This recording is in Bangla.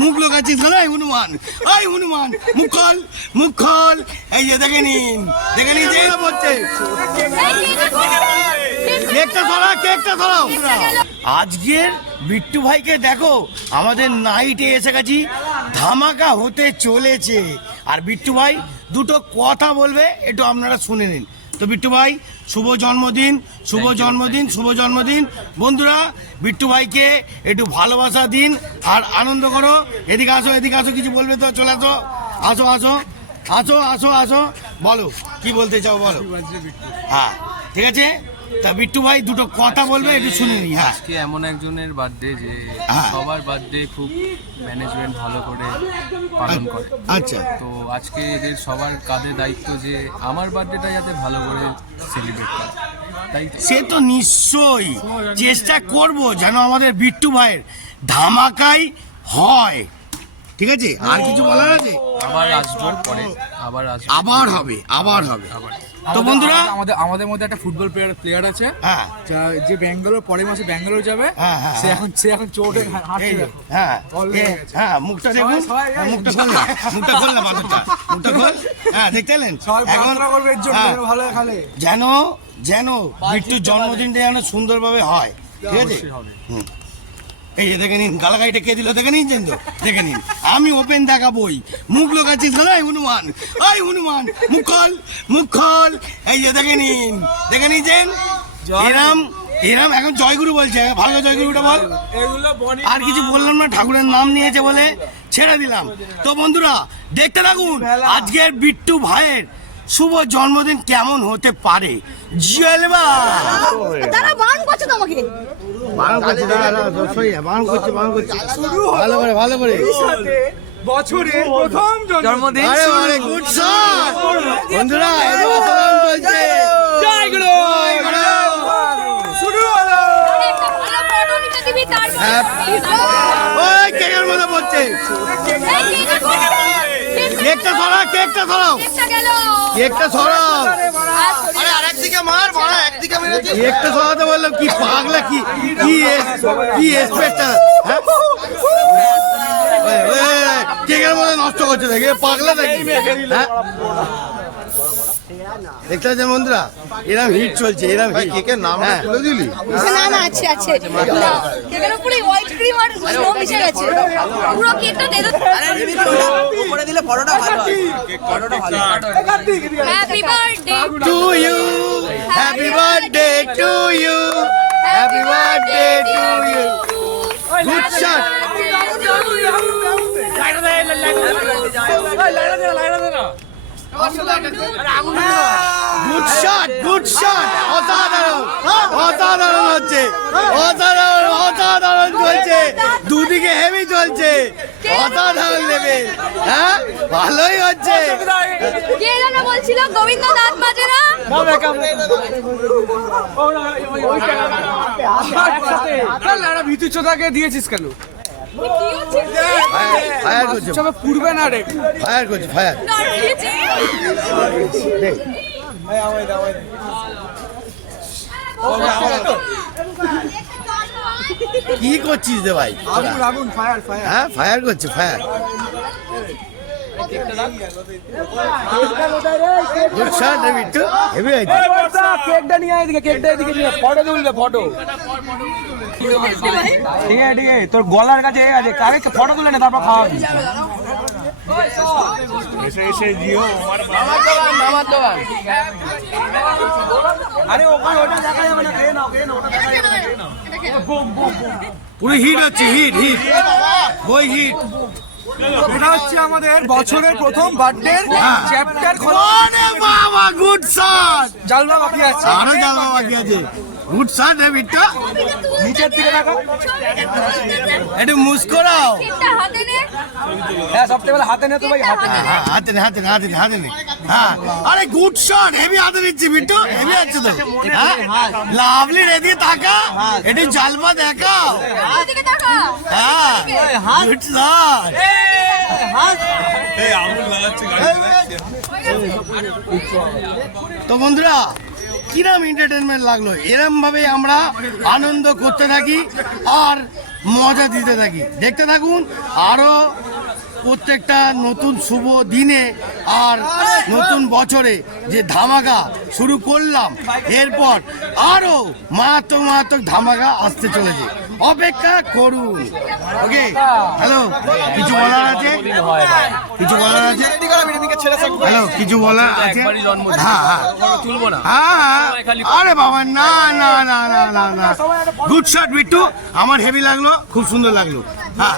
মুখ লোকাচ্ছিস না হনুমান, এই হনুমান মুখ খোল, মুখ খোল। এই যে দেখে নিন যে বলছে কেকটা ধরা, কেকটা ধরাও। আজকের বিট্টু ভাইকে দেখো, আমাদের নাইটে এসে গেছি, ধামাকা হতে চলেছে। আর বিট্টু ভাই দুটো কথা বলবে, একটু আপনারা শুনে নিন। তো বিট্টু ভাই শুভ জন্মদিন, শুভ জন্মদিন, শুভ জন্মদিন। বন্ধুরা বিট্টু ভাইকে একটু ভালোবাসা দিন আর আনন্দ করো। এদিকে আসো, এদিকে আসো, কিছু বলবে তো? চলে আসো, আসো আসো আসো আসো আসো, বলো কি বলতে চাও বলো। হ্যাঁ ঠিক আছে, তা বিট্টু ভাই দুটো কথা বলবে, একটু শুনে নি। হ্যাঁ, আজকে এমন একজনের বার্থডে যে সবার বার্থডে খুব ম্যানেজমেন্ট ভালো করে পালন করে। আচ্ছা, তো আজকে এদের সবার কাঁধে দায়িত্ব যে আমার বার্থডেটা যাতে ভালো করে সেলিব্রেট করে। তাই সে তো নিশ্চয়ই চেষ্টা করব যেন আমাদের বিট্টু ভাইয়ের ধামাকাই হয়। ঠিক আছে, আর কিছু বলার আছে? আবার আসবো পরে, আবার হবে, আবার হবে। তো বন্ধুরা আমাদের মধ্যে একটা ফুটবল প্লেয়ার আছে, হ্যাঁ, যে ব্যাঙ্গালোর পরের মাসে ব্যাঙ্গালোর যাবে। সে এখন চোটে হাঁটছে। হ্যাঁ হ্যাঁ, মুখটা দেখুন, মুখটা খোল না, মুখটা খোল না, মুখটা খোল। হ্যাঁ দেখতে পেলেন, এখন যেন যেন বিট্টুর জন্মদিনটা যেন সুন্দরভাবে হয়। ঠিক আছে, এই যে দেখে নিন, গালাগাইটা কে দিল দেখে নিন তো, দেখে নিন। আমি ওপেন দেখাবই, মুখ লোকাচ্ছিস না হনুমান, এই হনুমান মুখ খোল, মুখ খোল। এই যে দেখে নিন এরাম এরাম এখন জয়গুরু বলছে, ভালো জয়গুরুটা বল। আর কিছু বললাম না, ঠাকুরের নাম নিয়েছে বলে ছেড়ে দিলাম। তো বন্ধুরা দেখতে থাকুন আজকের বিট্টু ভাইয়ের শুভ জন্মদিন কেমন হতে পারে। জলবা তারা বারণ করছে তোমাকে, ভালো করে ভালো করে বছরের প্রথম জন্মদিন। গুড শট বন্ধুরা, চলছে শুরু হলো। কেকের মধ্যে পড়ছে, কেকটা ধরাও, কেকটা ধরাও, কেকটা ধরাও। কেকটা ধরাতে বললাম, কি পাগলা, কি কি এক্সপেক্টার। কেকের মধ্যে নষ্ট করছে দেখে, পাগলা দেখি। হ্যাঁ দেখতে পাচ্ছেন বন্ধুরা, এরম হিট চলছে, এরম কেকের নাম তুলে দিলি। না না আছে আছে, কেকের উপরে হোয়াইট ক্রিম আর স্নো মিশে গেছে, পুরো কেকটা দে দাও। উপরে দিলে ফটোটা ভালো হয়, ফটোটা ভালো। Happy birthday to you, happy birthday to you, happy birthday to you. Good shot, good shot, good shot. অসাধারণ, অসাধারণ হচ্ছে, অসাধারণ, অসাধারণ চলছে, দুদিকে হেভি চলছে, অসাধারণ লেভেল। হ্যাঁ ভালোই হচ্ছে। কে যেন বলছিল গোবিন্দ দাঁত বাজে না? ভিতু চোদাকে দিয়েছিস কেন? ফায়ার করছে, পূর্বে না রে, ফায়ার করছে, ফায়ার। কি করছিস রে ভাই? আগুন ফায়ার ফায়ার। হ্যাঁ ফায়ার করছে, ফায়ার। গুড শট রে বিট্টু, হেভি হয়েছে। কেকটা নিয়ে আয়, এদিকে কেকটা এদিকে নিয়ে ফটো তুলবে, ফটো। ঠিক আছে তোর গলার কাছে আছে, কারে ফটো তুলে নে, তারপর খাওয়াবি। আরে ওখানে ওটা দেখা যাবে না, খেয়ে নাও, খেয়ে নাও, ওটা দেখা যাবে না। পুরো হিট হচ্ছে, হিট হিট বই হিট। এটা হচ্ছে আমাদের বছরের প্রথম বার্থডে চ্যাপ্টার খোলা। ওরে বাবা, গুড শট। জালবা বাকি আছে, আরো জালবা বাকি আছে। গুড শট রে বিট্টু, নিচের দিকে রাখো। একটু মুস্কুরাও। কেকটা হাতে নে, হ্যাঁ সবচেয়ে ভালো হাতে নে তো ভাই, হাতে নে। হ্যাঁ হাতে নে, হাতে নে, হাতে নে, হাতে নে। হ্যাঁ আরে গুড শট, হেভি হাতে নিচ্ছি বিট্টু, হেভি আছে তো। হ্যাঁ লাভলি রেডি, তাকা একটু জালবা দেখাও। এদিকে তাকা। হ্যাঁ গুড শট। তো বন্ধুরা কিরম এন্টারটেনমেন্ট লাগলো, এরম ভাবে আমরা আনন্দ করতে থাকি। আর মজা দিতে থাকি। দেখতে থাকুন আরো প্রত্যেকটা নতুন শুভ দিনে আর নতুন বছরে যে ধামাকা শুরু করলাম, এরপর আরো মারাত্মক মারাত্মক ধামাকা আসতে চলেছে, অপেক্ষা করুন। ওকে, হ্যালো, কিছু বলার আছে? কিছু বলার আছে? হ্যালো, কিছু বলার আছে? হ্যাঁ হ্যাঁ তুলবো না। হ্যাঁ, আরে বাবা না না না না না না, গুড শট বিট্টু, আমার হেভি লাগলো, খুব সুন্দর লাগলো। হ্যাঁ